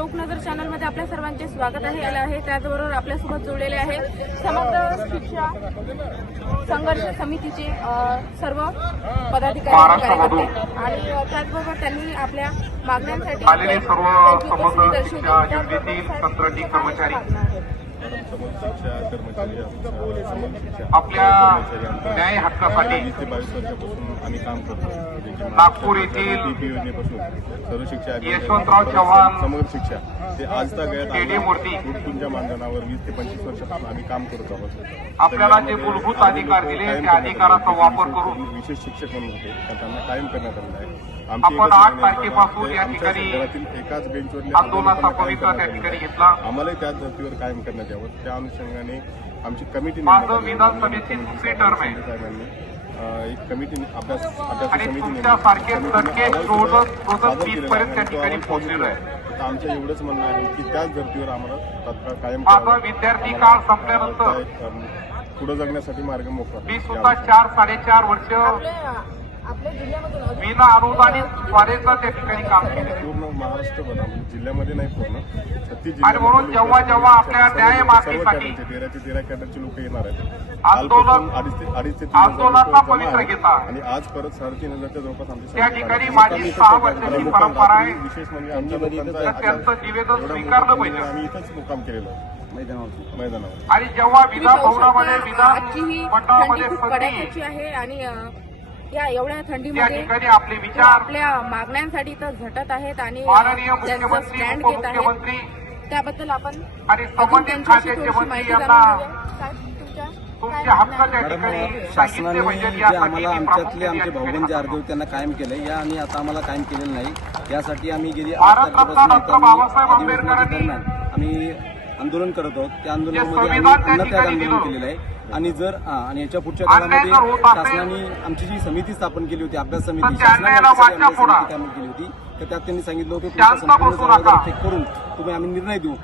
लोकनजर चॅनलमध्ये आपल्या सर्वांचे स्वागत आहे. त्याचबरोबर आपल्यासोबत जोडलेले आहे समग्र शिक्षा संघर्ष समितीचे सर्व पदाधिकारी कार्यकर्ते आणि त्याचबरोबर त्यांनी आपल्या मागण्यांसाठी आपल्या न्याय हक्कासाठी आम्ही काम करतो. नागपूर येथील सर्व शिक्षा यशवंतराव चव्हाण समग्र शिक्षा ते आज तक मूर्ती तुमच्या मानधनावर 20 ते 25 वर्षापासून आम्ही काम करत आहोत. आपल्याला जे मूलभूत अधिकार दिले त्या अधिकाराचा वापर करून विशेष शिक्षक म्हणून होते त्यांना कायम करण्यात आलेला आहे. आपण 8 तारखेपासून या ठिकाणी एकाच बेंचवर आंदोलनाचा पवित्रा त्या ठिकाणी घेतला. आम्हाला त्याच धर्तीवर कायम करण्यात यावं त्या अनुषंगाने आमची कमिटी विधानसभेची दुसरी टर्म आहे. साहेबांनी एक कमिटी अभ्यास समितीने त्या ठिकाणी पोहोचलेलो आहे. आमचं एवढंच म्हणणं आहे की त्याच धर्तीवर आम्हाला तात्काळ कायम माझा विद्यार्थी काळ संपल्यानंतर पुढे जगण्यासाठी मार्ग मोकळा. मी सुद्धा 4-4.5 वर्ष विना अनुदानित स्वारेचा त्या ठिकाणी काम केलं. पूर्ण महाराष्ट्रभर जिल्ह्यामध्ये नाही पूर्ण 36 जिल्हे. आणि म्हणून जेव्हा जेव्हा आपल्या न्याय मागणीसाठी 13 कॅडरचे लोक येणार आहेत आंदोलन आंदोलनाचा पवित्र घेता आणि आज परत 3,500च्या जवळपास आमच्या त्या ठिकाणी माझी 6 वर्षाची परंपरा आहे. विशेष म्हणजे आमच्या त्यांचं निवेदन स्वीकारलं पाहिजे. आम्ही इथंच मुक्काम केलेलं मैदानावर आणि जेव्हा विधान भवनामध्ये विधान मंडळामध्ये आहे आणि या एवढ्या थंडीमध्ये आपले विचार आपल्या मागण्यांसाठी तर झटत आहेत आणि त्यांचं स्टँड घेत आहेत. त्याबद्दल आपण संबंधित खात्याचे मंत्री यांना तुमच्या हक्काच्या ठिकाणी शासनाने जे आम्हाला आमच्यातले आमचे भाऊबंद जे अर्धे त्यांना कायम केले या आणि आता आम्हाला कायम केलेलं नाही. यासाठी आम्ही गेली 8 तारखेपासून आम्ही आंदोलन करत आहोत. त्या आंदोलनामध्ये आम्ही पुन्हा त्या आंदोलन केलेलं आहे आणि जर आणि याच्या पुढच्या काळामध्ये शासनाने आमची जी समिती स्थापन केली होती अभ्यास समिती शासनाने केली होती तर त्यात त्यांनी सांगितलं होतं चेक करून तुम्ही आम्ही निर्णय देऊ.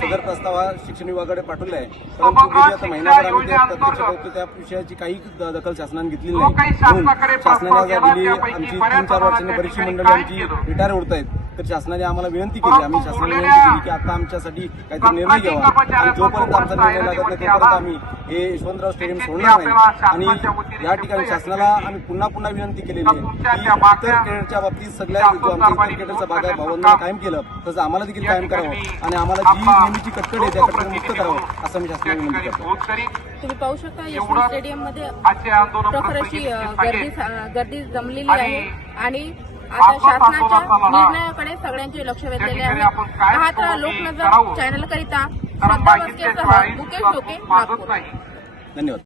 सदर प्रस्ताव शिक्षण विभागाकडे पाठवला आहे परंतु आता महिनाभर प्रत्यक्ष त्या विषयाची काही दखल शासनाने घेतली नाही. म्हणून शासनाने गेली आमची 3-4 वर्षांनी परीक्षा मंडळी आमची रिटायर होत आहेत तर शासनाने आम्हाला विनंती केली आम्ही शासनाने विनंती केली की आता आमच्यासाठी काहीतरी निर्णय घ्यावा आणि जोपर्यंत आमचा निर्णय लागत नाही तोपर्यंत आम्ही हे यशवंतराव स्टेडियम सोडणार नाही. आणि या ठिकाणी शासनाला आम्ही पुन्हा विनंती केलेली आहे की इतर क्रिकेटच्या बाबतीत सगळ्या जो आमच्या इतर क्रिकेटचा भाग आहे भावांना कायम केलं तसं आम्हाला देखील कायम करावं आणि आम्हाला जी नेहमीची कटकट आहे त्या कटकट मुक्त करावं असं मी शासनाला विनंती करतो. तुम्ही पाहू शकता यशवंत स्टेडियम मध्ये प्रखर अशी गर्दी जमलेली आहे आणि आता शासनाच्या निर्णयाकडे सगळ्यांचे लक्ष वेधलेले आहे. पाहत राहा लोकनजर चॅनल करिता श्रद्धा बस्केसह मुकेश डोके नागपूर. धन्यवाद.